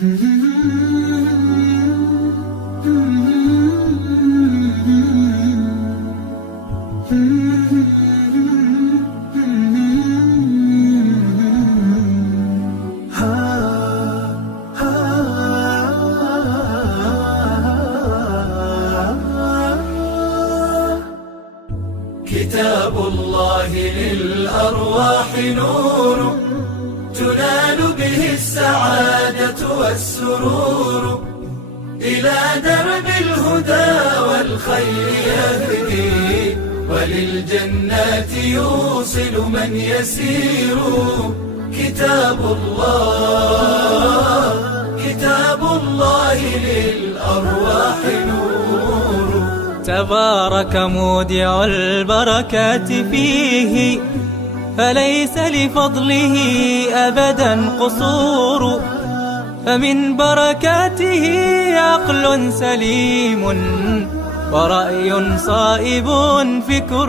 كتاب الله للأرواح نور، تنال به السعادة والسرور، إلى درب الهدى والخير يهدي، وللجنات يوصل من يسير. كتاب الله للأرواح نور. تبارك مودع البركات فيه، فليس لفضله أبدا قصور، فمن بركاته عقل سليم ورأي صائب فكر